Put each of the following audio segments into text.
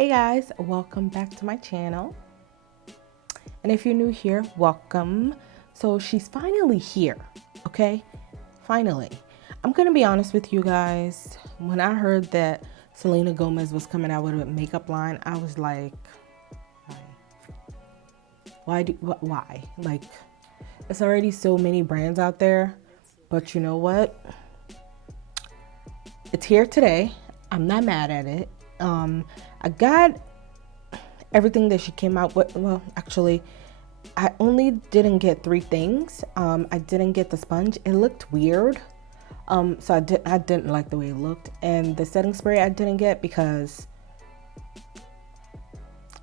Hey guys, welcome back to my channel. And if you're new here, welcome. So she's finally here, okay? Finally. I'm gonna be honest with you guys. When I heard that Selena Gomez was coming out with a makeup line, I was like, why? Like, it's already so many brands out there, but you know what? It's here today. I'm not mad at it. I got everything that she came out with. Well, actually, I only didn't get 3 things. I didn't get the sponge. It looked weird. So I didn't like the way it looked. And the setting spray I didn't get because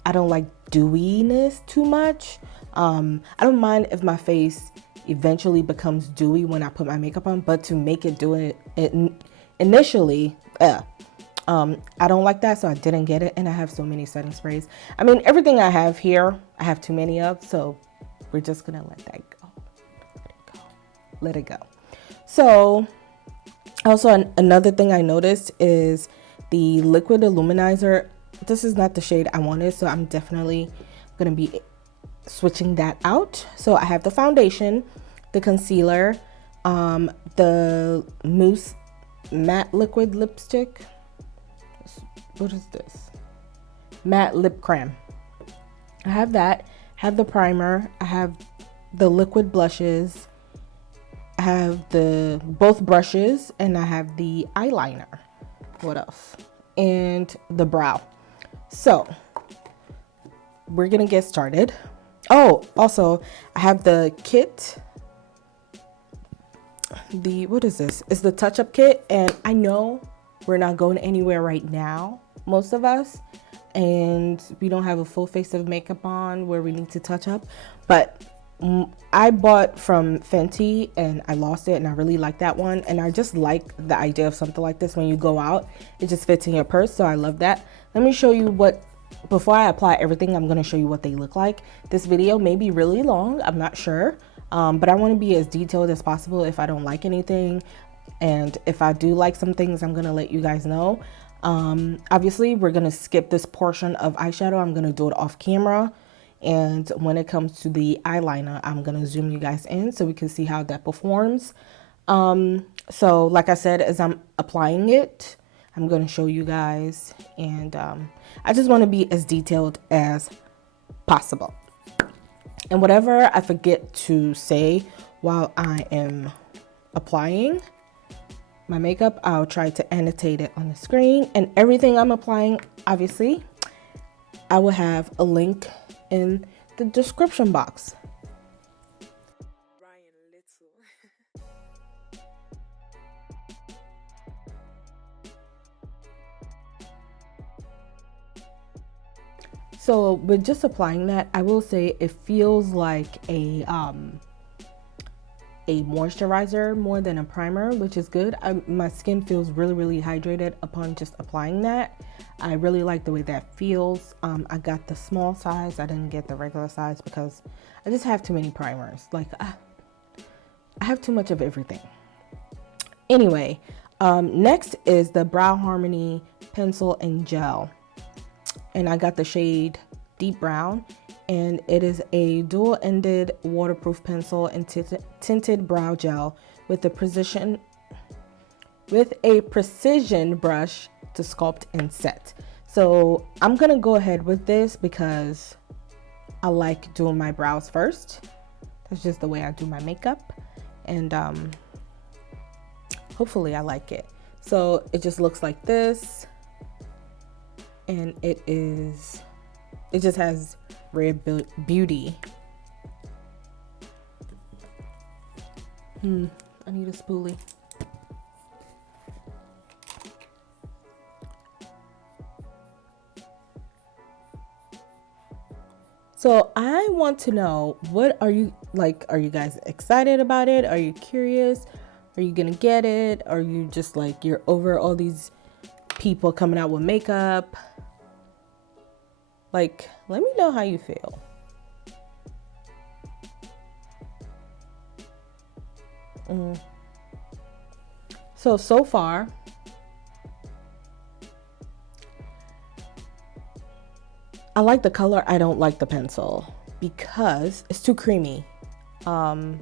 I don't like dewiness too much. I don't mind if my face eventually becomes dewy when I put my makeup on, but to make it do it initially, I don't like that, so I didn't get it. And I have so many setting sprays. I mean, everything I have here, I have too many of, so we're just gonna let that go. Let it go. So also another thing I noticed is the liquid illuminizer. This is not the shade I wanted, so I'm definitely gonna be switching that out. So I have the foundation, the concealer, the mousse matte liquid lipstick. What is this? Matte lip cream. I have that. Have the primer. I have the liquid blushes. I have the both brushes, and I have the eyeliner. What else? And the brow. So we're gonna get started. Oh, also I have the kit. What is this? It's the touch-up kit, and I know we're not going anywhere right now, most of us, and we don't have a full face of makeup on where we need to touch up, but I bought from Fenty and I lost it, and I really like that one, and I just like the idea of something like this when you go out. It just fits in your purse, so I love that. Let me show you what, before I apply everything, I'm going to show you what they look like. This video may be really long, I'm not sure, but I want to be as detailed as possible. If I don't like anything, and if I do like some things, I'm going to let you guys know. Obviously, we're going to skip this portion of eyeshadow. I'm going to do it off camera. And when it comes to the eyeliner, I'm going to zoom you guys in so we can see how that performs. So like I said, as I'm applying it, I'm going to show you guys. And I just want to be as detailed as possible. And whatever I forget to say while I am applying my makeup, I'll try to annotate it on the screen. And everything I'm applying, obviously, I will have a link in the description box. So with just applying that, I will say it feels like a moisturizer more than a primer, which is good. My skin feels really hydrated upon just applying that. I really like the way that feels. I got the small size. I didn't get the regular size because I just have too many primers. Like I have too much of everything. Anyway, next is the Brow Harmony pencil and gel, and I got the shade Deep Brown, and it is a dual-ended waterproof pencil and tinted brow gel with a precision brush to sculpt and set. So I'm gonna go ahead with this because I like doing my brows first. That's just the way I do my makeup, and hopefully I like it. So it just looks like this, and it just has Rare Beauty. I need a spoolie. So I want to know, what are you like? Are you guys excited about it? Are you curious? Are you gonna get it? Are you just like, you're over all these people coming out with makeup? Like, let me know how you feel. So far, I like the color, I don't like the pencil because it's too creamy. Now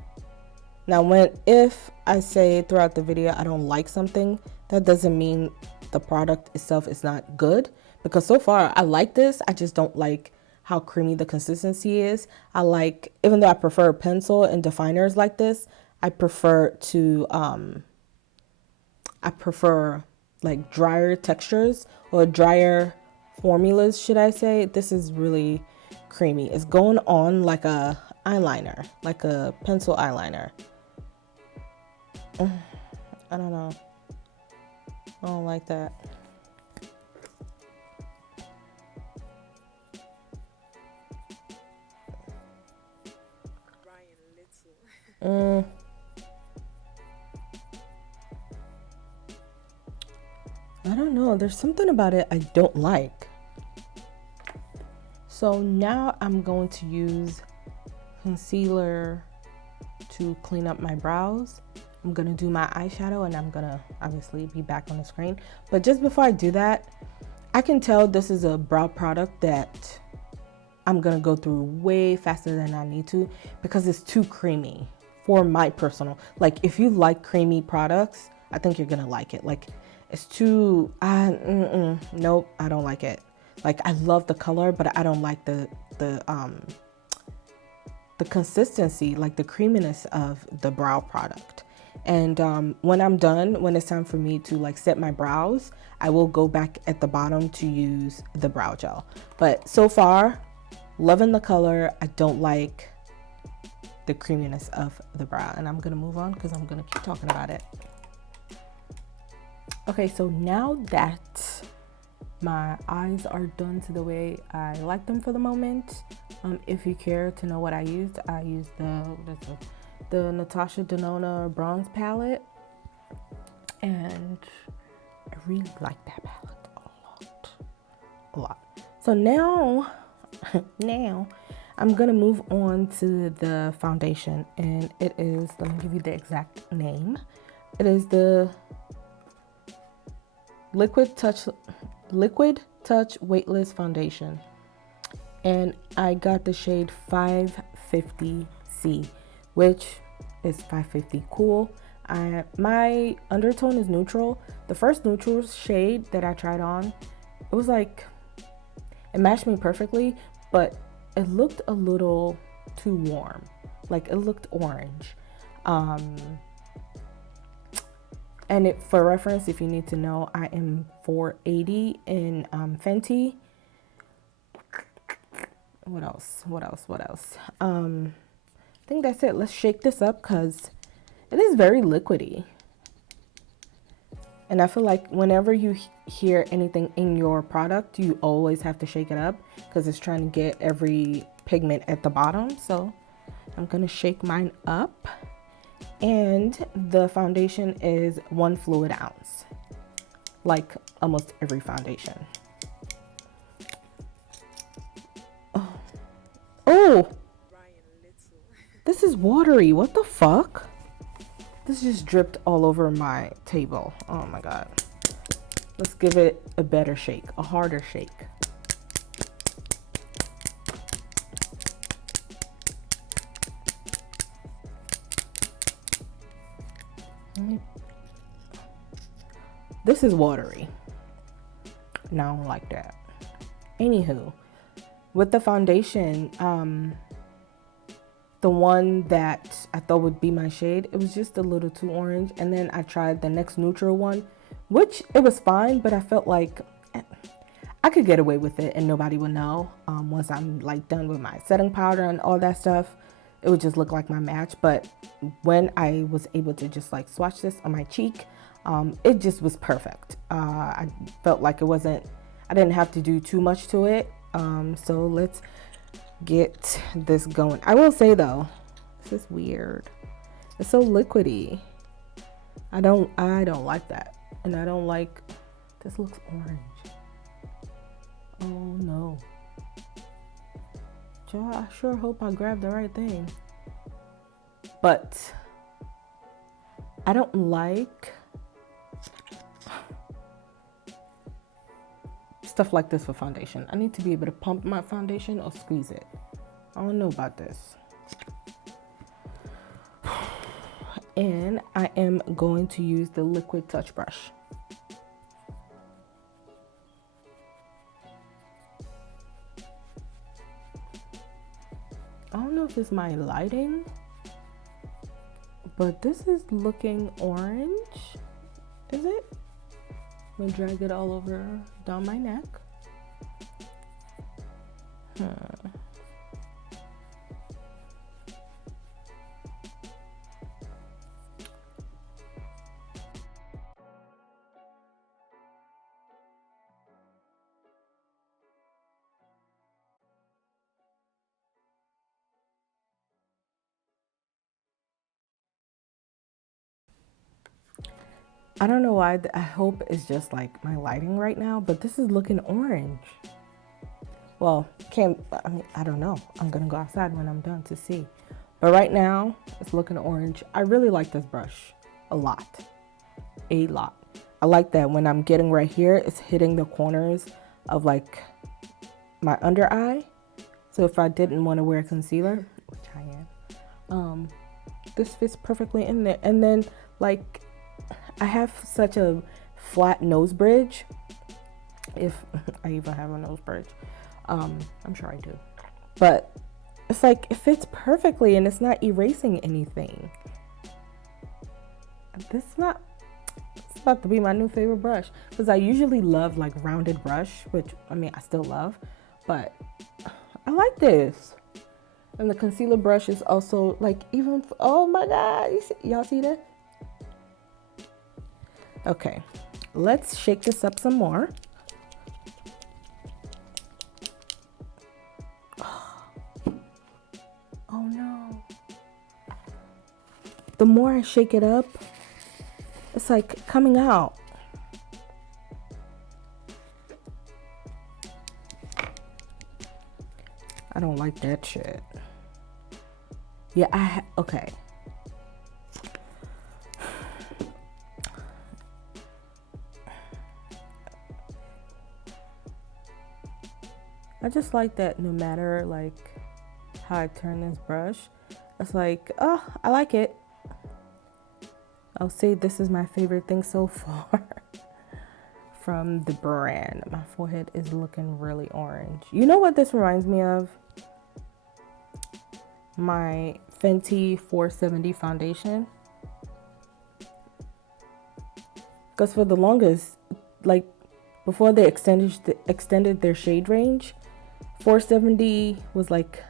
if I say throughout the video I don't like something, that doesn't mean the product itself is not good, because so far I like this, I just don't like how creamy the consistency is. Even though I prefer pencil and definers like this, I prefer like drier textures or drier formulas, should I say. This is really creamy. It's going on like a eyeliner, like a pencil eyeliner. I don't know. I don't like that. I don't know. There's something about it I don't like. So now I'm going to use concealer to clean up my brows. I'm going to do my eyeshadow and I'm going to obviously be back on the screen. But just before I do that, I can tell this is a brow product that I'm going to go through way faster than I need to because it's too creamy for my personal. Like, if you like creamy products, I think you're going to like it. Like, it's too, nope, I don't like it. Like, I love the color, but I don't like the consistency, like the creaminess of the brow product. And when I'm done, when it's time for me to like set my brows, I will go back at the bottom to use the brow gel. But so far, loving the color. I don't like the creaminess of the brow. And I'm gonna move on because I'm gonna keep talking about it. Okay, so now that my eyes are done to the way I like them for the moment, if you care to know what I used the Natasha Denona bronze palette, and I really like that palette a lot. So now I'm gonna move on to the foundation, and it is, let me give you the exact name. It is the Liquid Touch Weightless Foundation, and I got the shade 550C, which is 550 cool. My undertone is neutral. The first neutral shade that I tried on, it was like, it matched me perfectly, but it looked a little too warm. Like, it looked orange. And for reference, if you need to know, I am 480 in Fenty. What else? I think that's it. Let's shake this up because it is very liquidy. And I feel like whenever you hear anything in your product, you always have to shake it up because it's trying to get every pigment at the bottom. So I'm going to shake mine up. And the foundation is 1 fluid ounce, like almost every foundation. Oh, this is watery. What the fuck? This just dripped all over my table. Oh my God. Let's give it a better shake, a harder shake. This is watery, and I don't like that. Anywho, with the foundation, the one that I thought would be my shade, it was just a little too orange. And then I tried the next neutral one, which it was fine, but I felt like I could get away with it and nobody would know. Once I'm like done with my setting powder and all that stuff, it would just look like my match. But when I was able to just like swatch this on my cheek, it just was perfect. I felt like I didn't have to do too much to it. So let's get this going. I will say though, this is weird. It's so liquidy. I don't like that. And I don't like, this looks orange. Oh no. I sure hope I grabbed the right thing. But I don't like, stuff like this for foundation. I need to be able to pump my foundation or squeeze it. I don't know about this. And I am going to use the liquid touch brush. I don't know if it's my lighting, but this is looking orange. Is it? I'm gonna drag it all over down my neck. I don't know why. I hope it's just like my lighting right now, but this is looking orange. Well, I don't know. I'm gonna go outside when I'm done to see. But right now, it's looking orange. I really like this brush a lot. I like that when I'm getting right here, it's hitting the corners of like my under eye. So if I didn't want to wear concealer, which I am, this fits perfectly in there. And then like, I have such a flat nose bridge, if I even have a nose bridge. I'm sure I do. But it's like, it fits perfectly and it's not erasing anything. It's about to be my new favorite brush. Because I usually love like rounded brush, which, I mean, I still love. But I like this. And the concealer brush is also like even, oh my God, y'all see that? Okay, let's shake this up some more. Oh no. The more I shake it up, it's like coming out. I don't like that shit. Yeah, okay. I just like that no matter like how I turn this brush, it's like, oh, I like it. I'll say this is my favorite thing so far from the brand. My forehead is looking really orange. You know what this reminds me of? My Fenty 470 foundation. Because for the longest, like before they extended their shade range, 470 was like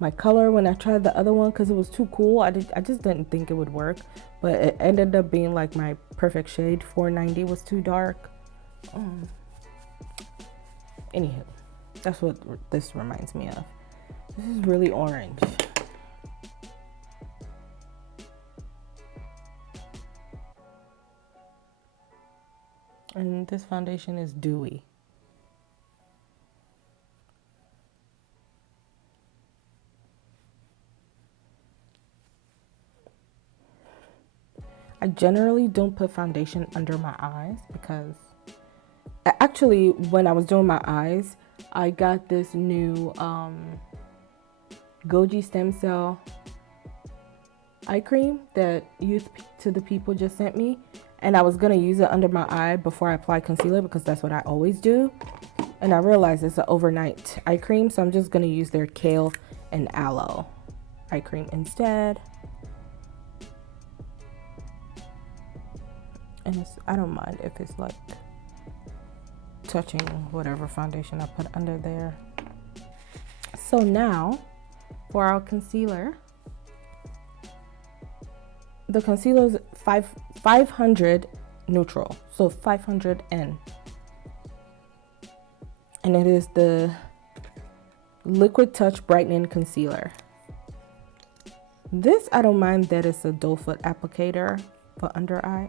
my color when I tried the other one because it was too cool. I just didn't think it would work, but it ended up being like my perfect shade. 490 was too dark. Anywho, that's what this reminds me of. This is really orange. And this foundation is dewy. I generally don't put foundation under my eyes because actually when I was doing my eyes, I got this new Goji stem cell eye cream that Youth to the People just sent me, and I was gonna use it under my eye before I apply concealer because that's what I always do, and I realized it's an overnight eye cream, so I'm just gonna use their kale and aloe eye cream instead. And I don't mind if it's like touching whatever foundation I put under there. So now for our concealer. The concealer is 500 neutral, so 500 N. And it is the Liquid Touch Brightening Concealer. This, I don't mind that it's a doe foot applicator for under eye.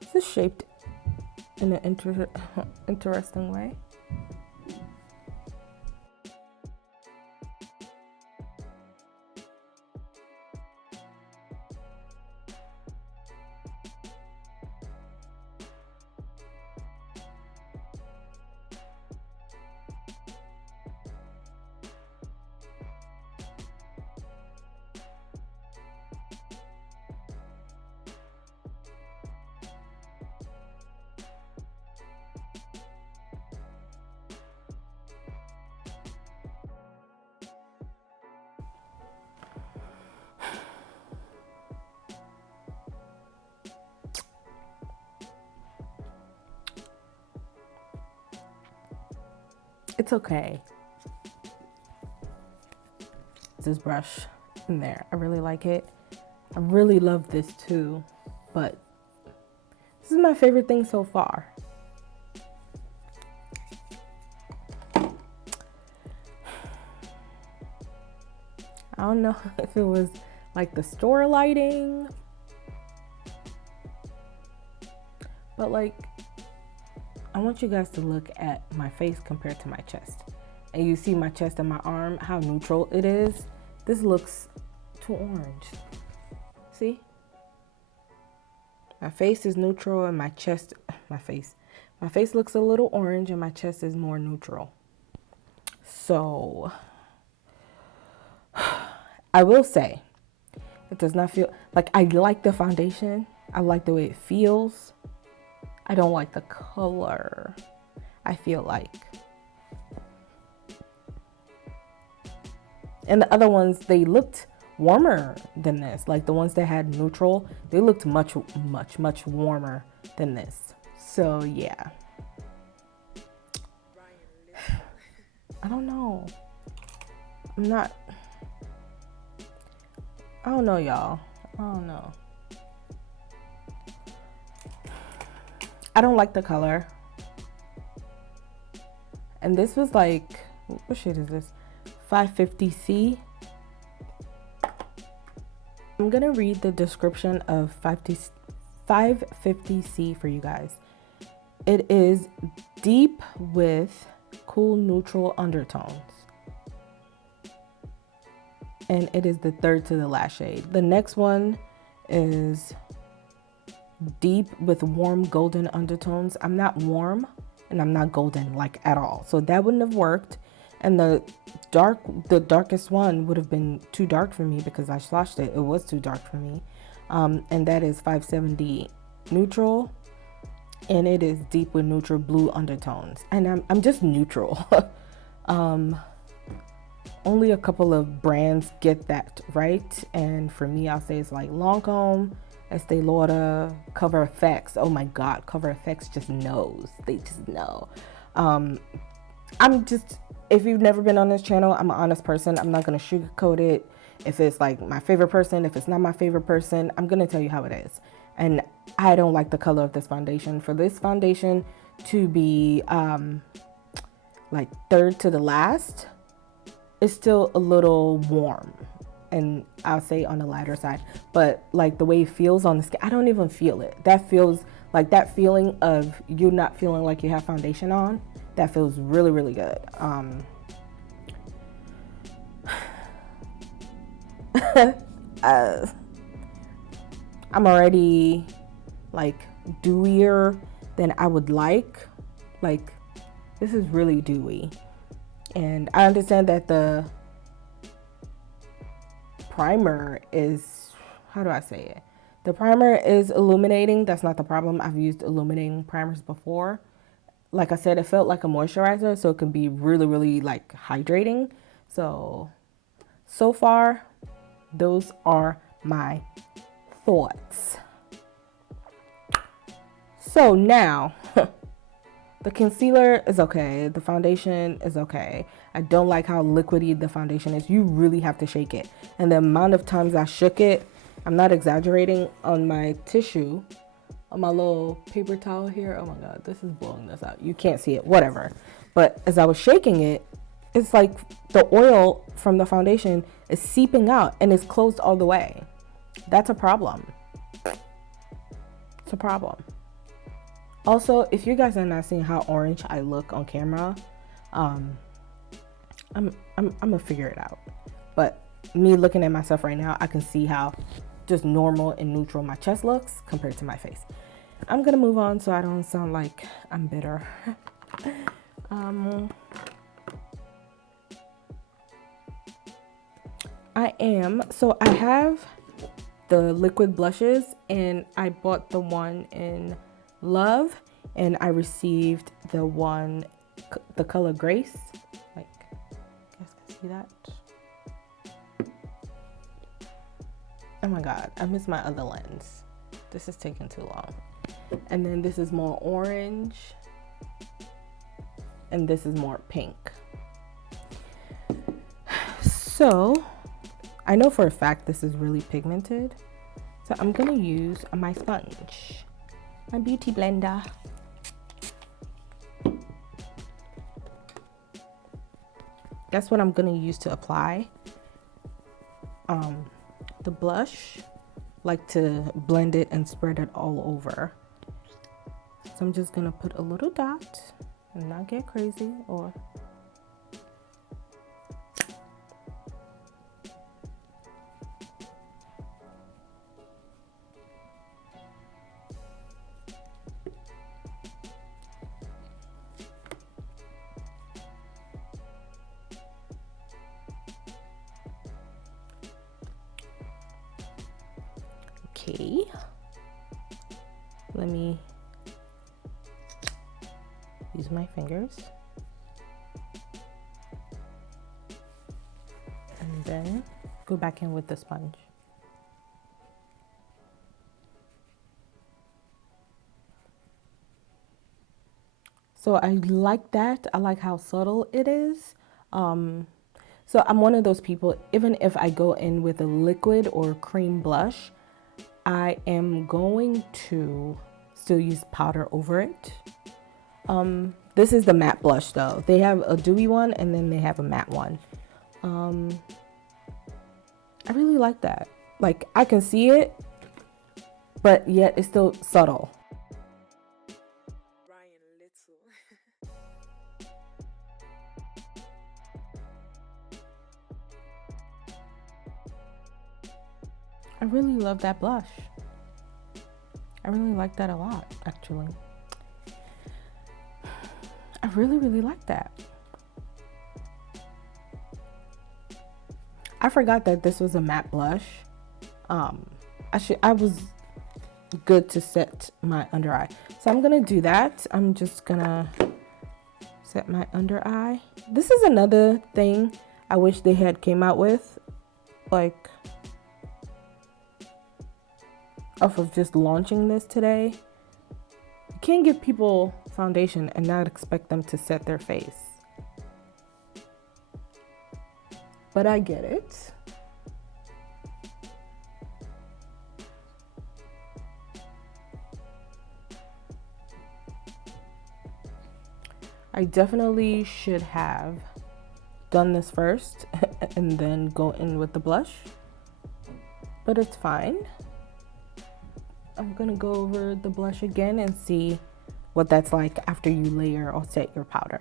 This is shaped in an interesting way. It's okay. This brush in there, I really like it. I really love this too, but this is my favorite thing so far. I don't know if it was like the store lighting, but like, I want you guys to look at my face compared to my chest. And you see my chest and my arm, how neutral it is. This looks too orange. See? My face is neutral and my chest, my face looks a little orange and my chest is more neutral. So, I will say, it does not feel, like I like the foundation. I like the way it feels. I don't like the color. I feel like. And the other ones, they looked warmer than this. Like the ones that had neutral, they looked much warmer than this. So yeah. I don't know. I don't know, y'all. I don't know. I don't like the color. And this was like, what shade is this? 550C. I'm gonna read the description of 550C for you guys. It is deep with cool neutral undertones. And it is the third to the last shade. The next one is deep with warm golden undertones. I'm not warm and I'm not golden like at all. So that wouldn't have worked. And the darkest one would have been too dark for me because I swatched it. It was too dark for me. And that is 570 neutral. And it is deep with neutral blue undertones. And I'm just neutral. Only a couple of brands get that right. And for me, I'll say it's like Lancome, Estee Lauder, Cover FX. Oh my God, Cover FX just knows. They just know. If you've never been on this channel, I'm an honest person. I'm not going to sugarcoat it. If it's like my favorite person, if it's not my favorite person, I'm going to tell you how it is. And I don't like the color of this foundation. For this foundation to be like third to the last, it's still a little warm. And I'll say on the lighter side. But like the way it feels on the skin, I don't even feel it. That feels like that feeling of you not feeling like you have foundation on. That feels really, really good. I'm already like dewier than I would like. Like this is really dewy. And I understand that the primer is, how do I say it? The primer is illuminating. That's not the problem. I've used illuminating primers before. Like I said, it felt like a moisturizer, so it can be really, really like hydrating. So far, those are my thoughts. So now, the concealer is okay. The foundation is okay. I don't like how liquidy the foundation is. You really have to shake it. And the amount of times I shook it, I'm not exaggerating, on my tissue, on my little paper towel here. Oh my God, this is blowing this out. You can't see it, whatever. But as I was shaking it, it's like the oil from the foundation is seeping out and it's closed all the way. That's a problem. It's a problem. Also, if you guys are not seeing how orange I look on camera, I'm gonna figure it out. But me looking at myself right now, I can see how just normal and neutral my chest looks compared to my face. I'm gonna move on so I don't sound like I'm bitter. So I have the liquid blushes and I bought the one in Love and I received the one, the color Grace. Like, you guys can see that? Oh my God, I missed my other lens. This is taking too long. And then this is more orange. And this is more pink. So I know for a fact this is really pigmented, so I'm gonna use my sponge, my beauty blender. That's what I'm gonna use to apply the blush. Like to blend it and spread it all over. So I'm just gonna put a little dot and not get crazy or okay. Let me use my fingers and then go back in with the sponge. So I like that. I like how subtle it is. So I'm one of those people, even if I go in with a liquid or cream blush, I am going to still use powder over it. This is the matte blush though. They have a dewy one and then they have a matte one. I really like that. Like I can see it, but yet it's still subtle. I really love that blush. I really like that a lot, actually. I really like that. I forgot that this was a matte blush. I was good to set my under eye. So I'm gonna do that. I'm just gonna set my under eye. This is another thing I wish they had came out with, like, off of just launching this today. You can't give people foundation and not expect them to set their face. But I get it. I definitely should have done this first and then go in with the blush, but it's fine. I'm gonna go over the blush again and see what that's like after you layer or set your powder.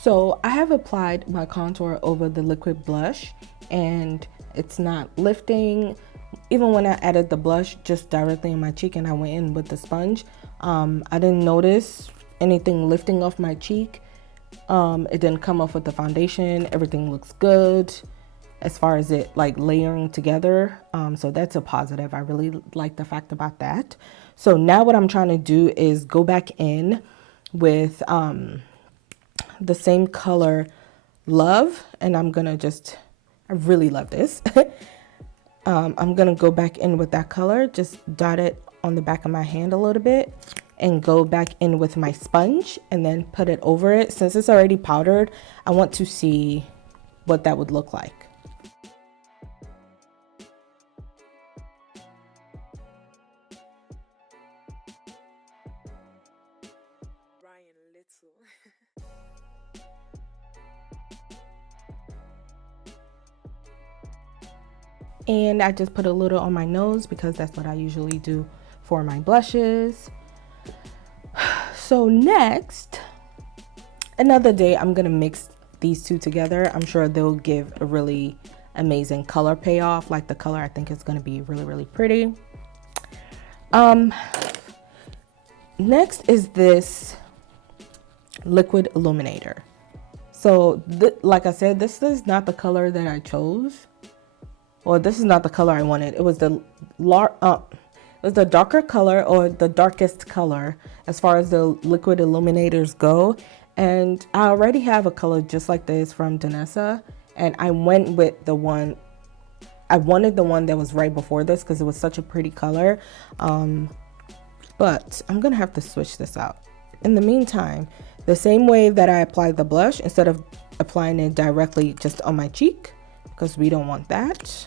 So I have applied my contour over the liquid blush and it's not lifting. Even when I added the blush just directly in my cheek and I went in with the sponge, I didn't notice anything lifting off my cheek. It didn't come off with the foundation. Everything looks good as far as it like layering together. So that's a positive. I really like the fact about that. So now what I'm trying to do is go back in with the same color Love, and I'm gonna I really love this. I'm gonna go back in with that color, just dot it on the back of my hand a little bit and go back in with my sponge and then put it over it. Since it's already powdered, I want to see what that would look like. And I just put a little on my nose because that's what I usually do for my blushes. So next, another day I'm gonna mix these two together. I'm sure they'll give a really amazing color payoff. Like the color I think is gonna be really pretty. Next is this liquid illuminator. So like I said, this is not the color that I chose. Well, this is not the color I wanted. It was the darker color, or the darkest color as far as the liquid illuminators go. And I already have a color just like this from Danessa, and I went with the one, I wanted the one that was right before this because it was such a pretty color. But I'm gonna have to switch this out. In the meantime, the same way that I applied the blush, instead of applying it directly just on my cheek, because we don't want that,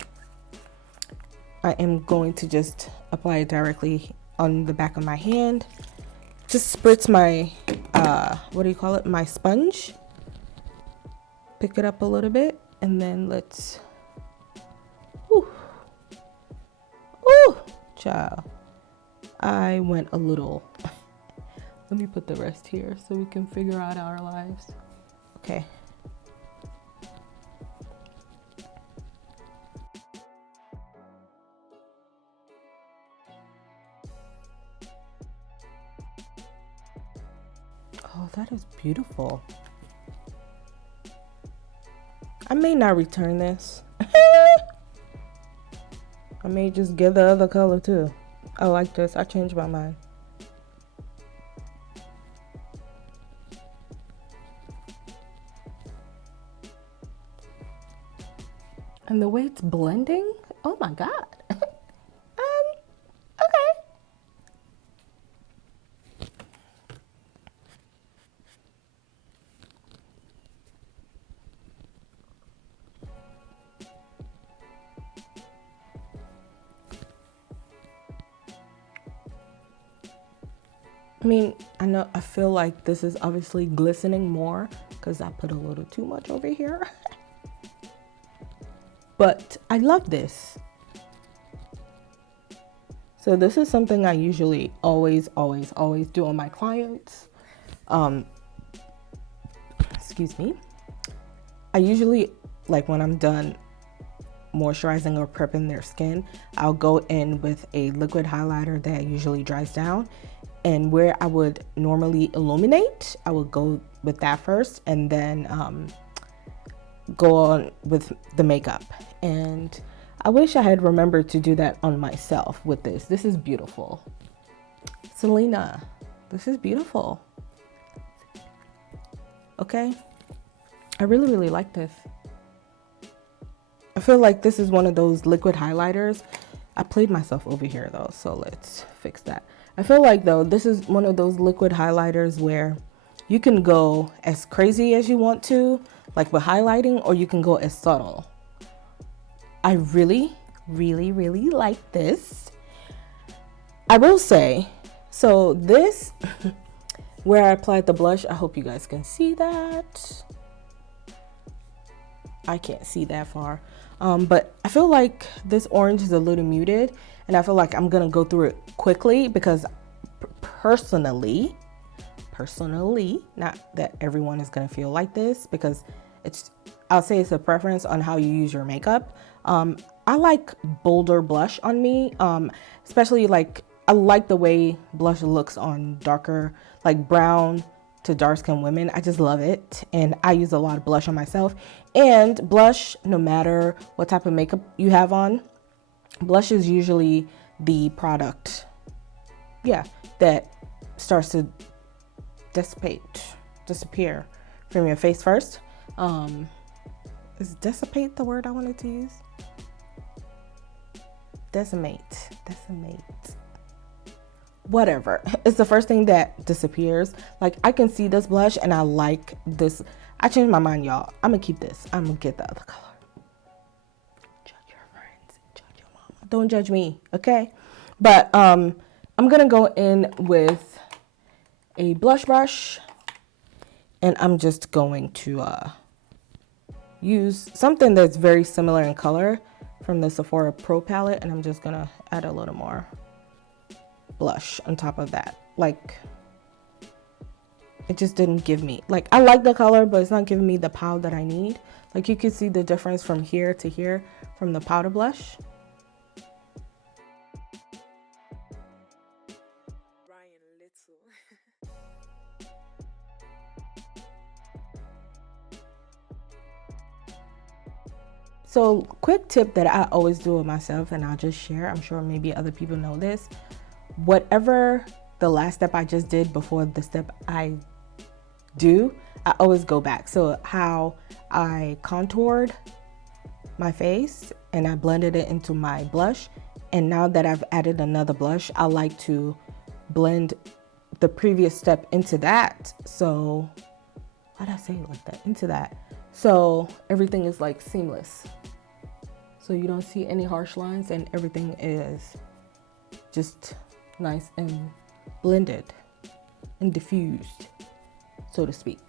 I am going to just apply it directly on the back of my hand. Just spritz my, what do you call it? My sponge. Pick it up a little bit, and then let's, ooh, child. I went a little. Let me put the rest here so we can figure out our lives. Okay. Oh, that is beautiful. I may not return this. I may just get the other color too. I like this. I changed my mind. And the way it's blending, oh my God. Okay. I mean, I feel like this is obviously glistening more because I put a little too much over here. But I love this. So this is something I usually always do on my clients. Excuse me. I usually, like when I'm done moisturizing or prepping their skin, I'll go in with a liquid highlighter that usually dries down. And where I would normally illuminate, I would go with that first and then go on with the makeup. And I wish I had remembered to do that on myself with this. This is beautiful. SELENA, this is beautiful. Okay, I really like this. I feel like this is one of those liquid highlighters. I played myself over here though, so let's fix that. I feel like though, this is one of those liquid highlighters where you can go as crazy as you want to, like with highlighting, or you can go as subtle. I really like this. I will say, so this, where I applied the blush, I hope you guys can see that. I can't see that far. But I feel like this orange is a little muted, and I feel like I'm gonna go through it quickly because personally, not that everyone is gonna feel like this, because I'll say it's a preference on how you use your makeup. I like bolder blush on me, especially like I like the way blush looks on darker, like brown to dark skinned women. I just love it, and I use a lot of blush on myself. And blush, no matter what type of makeup you have on, blush is usually the product, that starts to disappear from your face first. Is dissipate the word I wanted to use? Decimate. Whatever. It's the first thing that disappears. Like, I can see this blush and I like this. I changed my mind, y'all. I'm gonna keep this. I'm gonna get the other color. Judge your friends, judge your mama. Don't judge me, okay? But I'm gonna go in with a blush brush, and I'm just going to use something that's very similar in color from the Sephora Pro palette, and I'm just gonna add a little more blush on top of that. Like, it just didn't give me, like, I like the color, but it's not giving me the power that I need. Like, you can see the difference from here to here from the powder blush. So quick tip that I always do with myself, and I'll just share, I'm sure maybe other people know this, whatever the last step I just did before the step I do, I always go back. So how I contoured my face and I blended it into my blush, and now that I've added another blush, I like to blend the previous step into that. So why did I say it like that? Into that. So everything is like seamless. So you don't see any harsh lines and everything is just nice and blended and diffused, so to speak.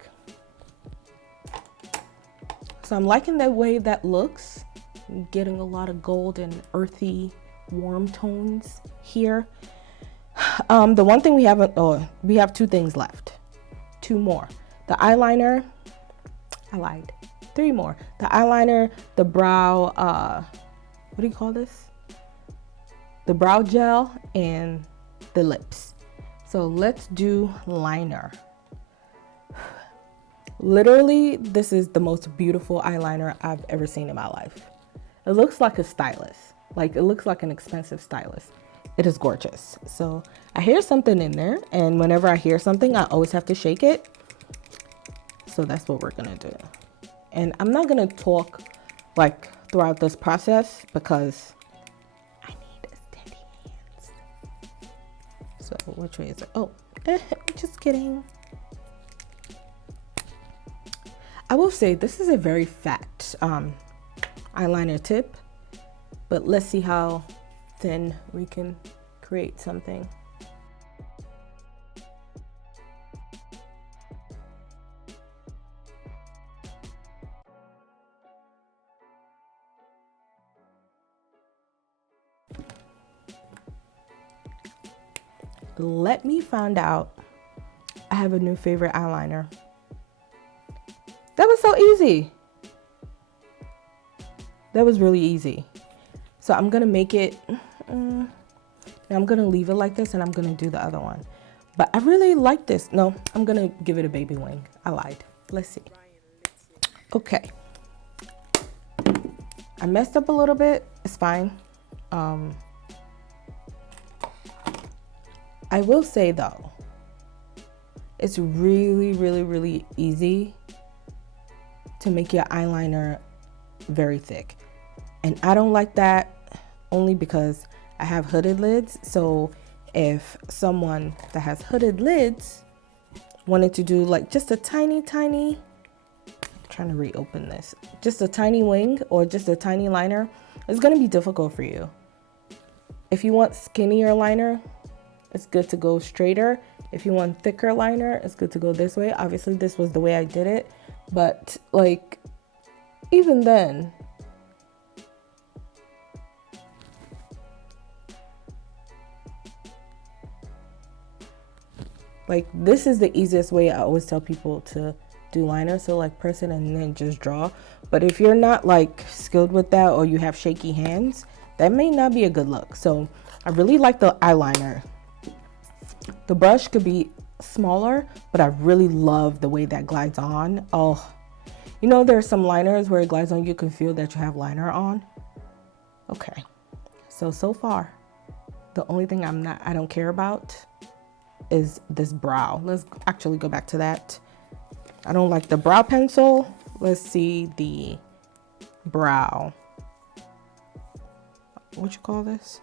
So I'm liking the way that looks. I'm getting a lot of gold and earthy, warm tones here. The one thing we haven't, we have two things left. Two more. The eyeliner, I lied. Three more. The eyeliner, the brow, what do you call this? The brow gel and the lips. So let's do liner. Literally, this is the most beautiful eyeliner I've ever seen in my life. It looks like a stylist. Like, it looks like an expensive stylist. It is gorgeous. So I hear something in there, and whenever I hear something, I always have to shake it. So that's what we're gonna do. And I'm not gonna talk like throughout this process because I need steady hands. So which way is it? Oh, just kidding. I will say this is a very fat eyeliner tip, but let's see how thin we can create something. Let me find out. I have a new favorite eyeliner. That was so easy. That was really easy. So I'm gonna make it, and I'm gonna leave it like this, and I'm gonna do the other one. But I really like this. No, I'm gonna give it a baby wing. I lied. Let's see. Okay. I messed up a little bit. It's fine. I will say though, it's really, really, really easy to make your eyeliner very thick. And I don't like that only because I have hooded lids. So if someone that has hooded lids wanted to do like just a tiny, I'm trying to reopen this, just a tiny wing or just a tiny liner, it's gonna be difficult for you. If you want skinnier liner, it's good to go straighter. If you want thicker liner, it's good to go this way. Obviously this was the way I did it, but like even then, like this is the easiest way. I always tell people to do liner. So like press it and then just draw. But if you're not like skilled with that or you have shaky hands, that may not be a good look. So I really like the eyeliner. The brush could be smaller, but I really love the way that glides on. Oh, you know, there's some liners where it glides on, you can feel that you have liner on. Okay, so far, the only thing I don't care about is this brow. Let's actually go back to that. I don't like the brow pencil. Let's see the brow. What you call this?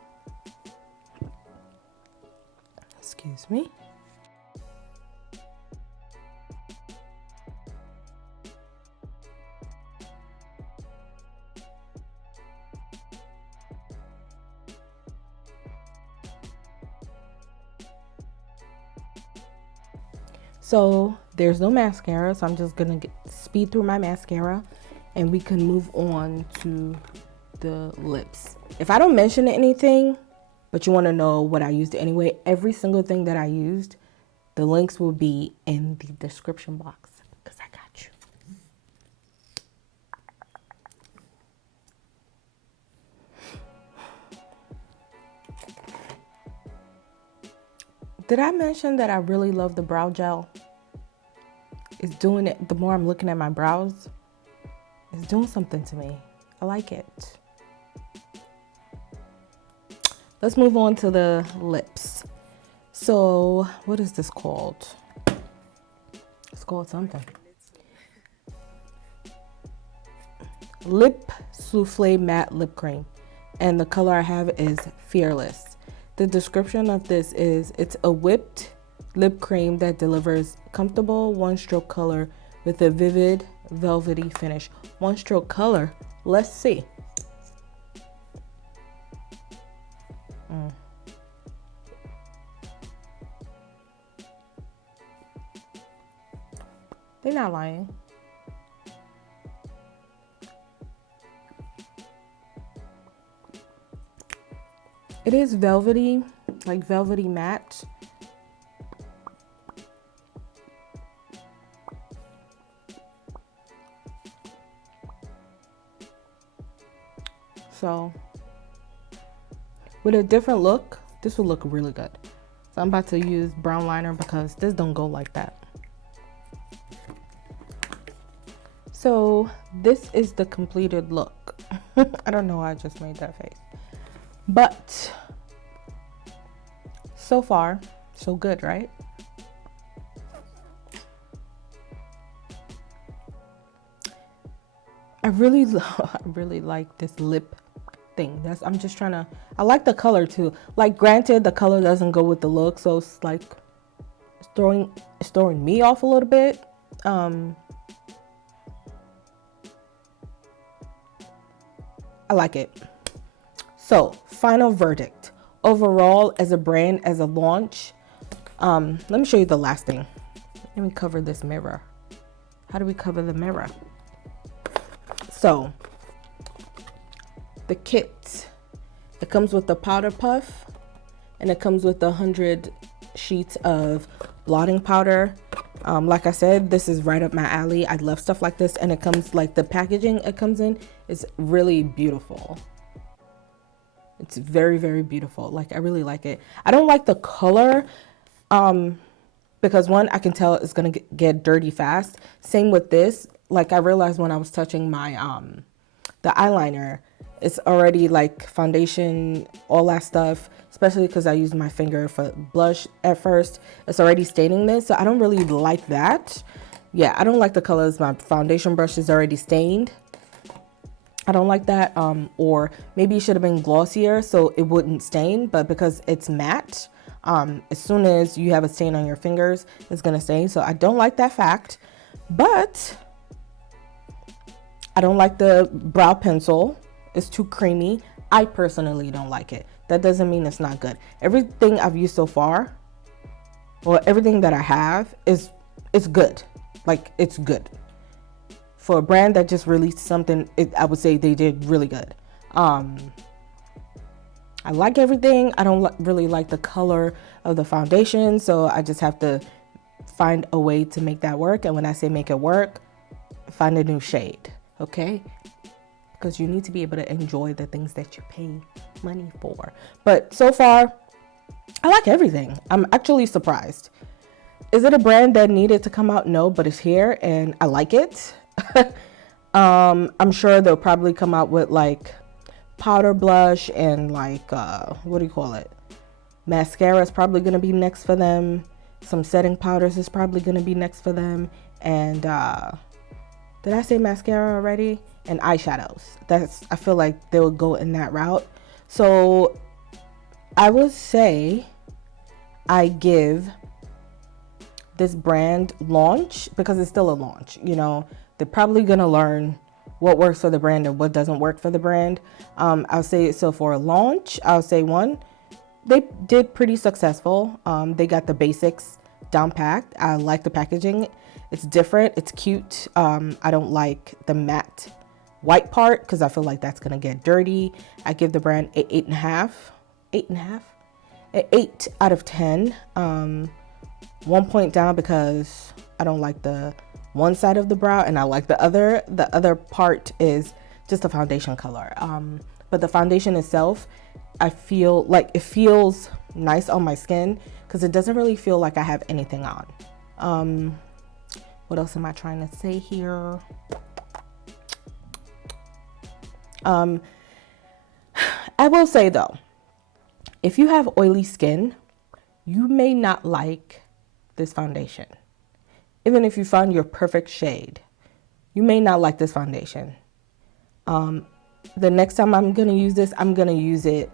Excuse me. So there's no mascara, so I'm just gonna speed through my mascara and we can move on to the lips. If I don't mention anything, but you want to know what I used anyway, every single thing that I used, the links will be in the description box because I got you. Did I mention that I really love the brow gel? It's doing it, the more I'm looking at my brows, it's doing something to me. I like it. Let's move on to the lips. So what is this called? It's called something. Lip Souffle Matte Lip Cream. And the color I have is Fearless. The description of this is, it's a whipped lip cream that delivers comfortable one-stroke color with a vivid velvety finish. One-stroke color. Let's see. They're not lying. It is velvety, like velvety matte. So with a different look, this will look really good. So I'm about to use brown liner because this don't go like that. So this is the completed look. I don't know why I just made that face. But so far, so good, right? I really like this lip thing. I'm just trying to, I like the color too. Like, granted, the color doesn't go with the look, so it's like it's throwing me off a little bit. I like it. So, final verdict. Overall, as a brand, as a launch, let me show you the last thing. Let me cover this mirror. How do we cover the mirror? So, the kit, it comes with the powder puff, and it comes with 100 sheets of blotting powder. Like I said, this is right up my alley. I love stuff like this, and it comes, like, the packaging it comes in is really beautiful. It's very, very beautiful. Like, I really like it. I don't like the color because, one, I can tell it's gonna get dirty fast. Same with this. Like, I realized when I was touching my the eyeliner, it's already like foundation, all that stuff, especially because I used my finger for blush at first. It's already staining this, so I don't really like that. Yeah, I don't like the colors. My foundation brush is already stained. I don't like that. Or maybe it should have been glossier so it wouldn't stain, but because it's matte, as soon as you have a stain on your fingers, it's gonna stain. So I don't like that fact. But I don't like the brow pencil. It's too creamy. I personally don't like it. That doesn't mean it's not good. Everything I've used so far, or everything that I have, is good. Like, it's good. For a brand that just released something, I would say they did really good. I like everything. I don't really like the color of the foundation, so I just have to find a way to make that work. And when I say make it work, find a new shade, okay? Because you need to be able to enjoy the things that you pay money for. But so far, I like everything. I'm actually surprised. Is it a brand that needed to come out? No, but it's here and I like it. I'm sure they'll probably come out with like powder blush and like what do you call it, mascara is probably going to be next for them. Some setting powders is probably going to be next for them. And did I say mascara already? And eyeshadows. I feel like they would go in that route. So I would say I give this brand launch, because it's still a launch, you know. They're probably gonna learn what works for the brand and what doesn't work for the brand. I'll say, so for a launch, I'll say 1, they did pretty successful. They got the basics down packed. I like the packaging. It's different, it's cute. I don't like the matte white part because I feel like that's gonna get dirty. I give the brand an 8.5. 8.5? An 8 out of 10. 1 point down because I don't like the one side of the brow and I like the other. The other part is just the foundation color. But the foundation itself, I feel like it feels nice on my skin because it doesn't really feel like I have anything on. What else am I trying to say here? I will say though, if you have oily skin, you may not like this foundation. Even if you found your perfect shade, you may not like this foundation. The next time I'm gonna use this, I'm gonna use it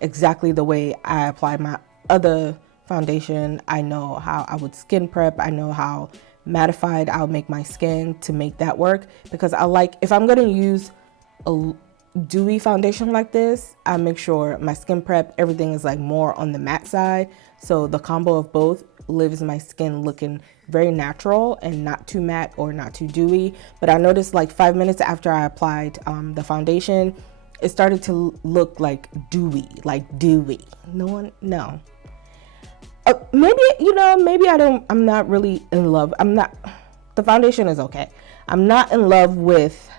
exactly the way I applied my other foundation. I know how I would skin prep. I know how mattified I'll make my skin to make that work, because I like, if I'm gonna use a dewy foundation like this, I make sure my skin prep, everything is like more on the matte side, so the combo of both leaves my skin looking very natural and not too matte or not too dewy. But I noticed like 5 minutes after I applied the foundation, it started to look like dewy, no. Maybe, maybe I'm not really in love. The foundation is okay. I'm not in love with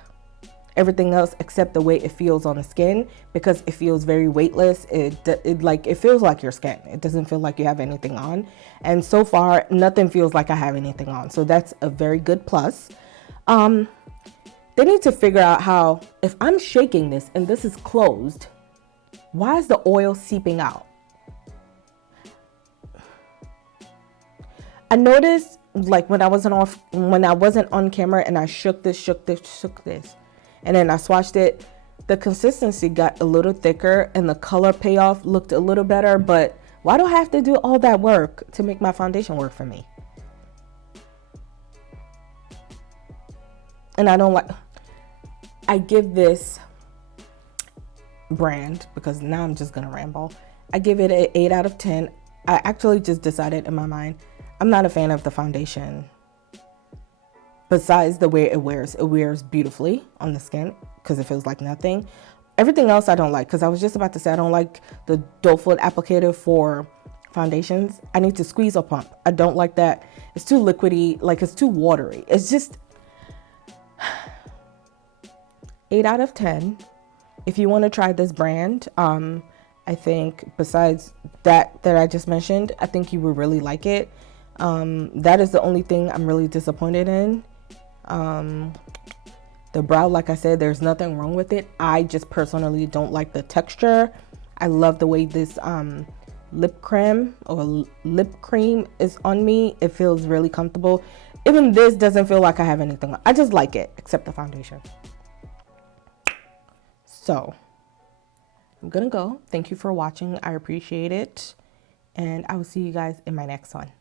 everything else except the way it feels on the skin, because it feels very weightless. It feels like your skin. It doesn't feel like you have anything on. And so far, nothing feels like I have anything on. So that's a very good plus. They need to figure out how, if I'm shaking this and this is closed, why is the oil seeping out? I noticed like when I wasn't on camera and I shook this, and then I swatched it, the consistency got a little thicker and the color payoff looked a little better. But why do I have to do all that work to make my foundation work for me? And I give this brand, because now I'm just gonna ramble, I give it an 8 out of 10. I actually just decided in my mind, I'm not a fan of the foundation. Besides the way it wears beautifully on the skin because it feels like nothing. Everything else I don't like, because I was just about to say I don't like the doe foot applicator for foundations. I need to squeeze or pump. I don't like that. It's too liquidy, like it's too watery. It's just 8 out of 10. If you want to try this brand, I think besides that I just mentioned, I think you would really like it. That is the only thing I'm really disappointed in. The brow, like I said, there's nothing wrong with it. I just personally don't like the texture. I love the way this lip cream is on me. It feels really comfortable. Even this doesn't feel like I have anything on. I just like it, except the foundation. So I'm gonna go. Thank you for watching. I appreciate it. And I will see you guys in my next one.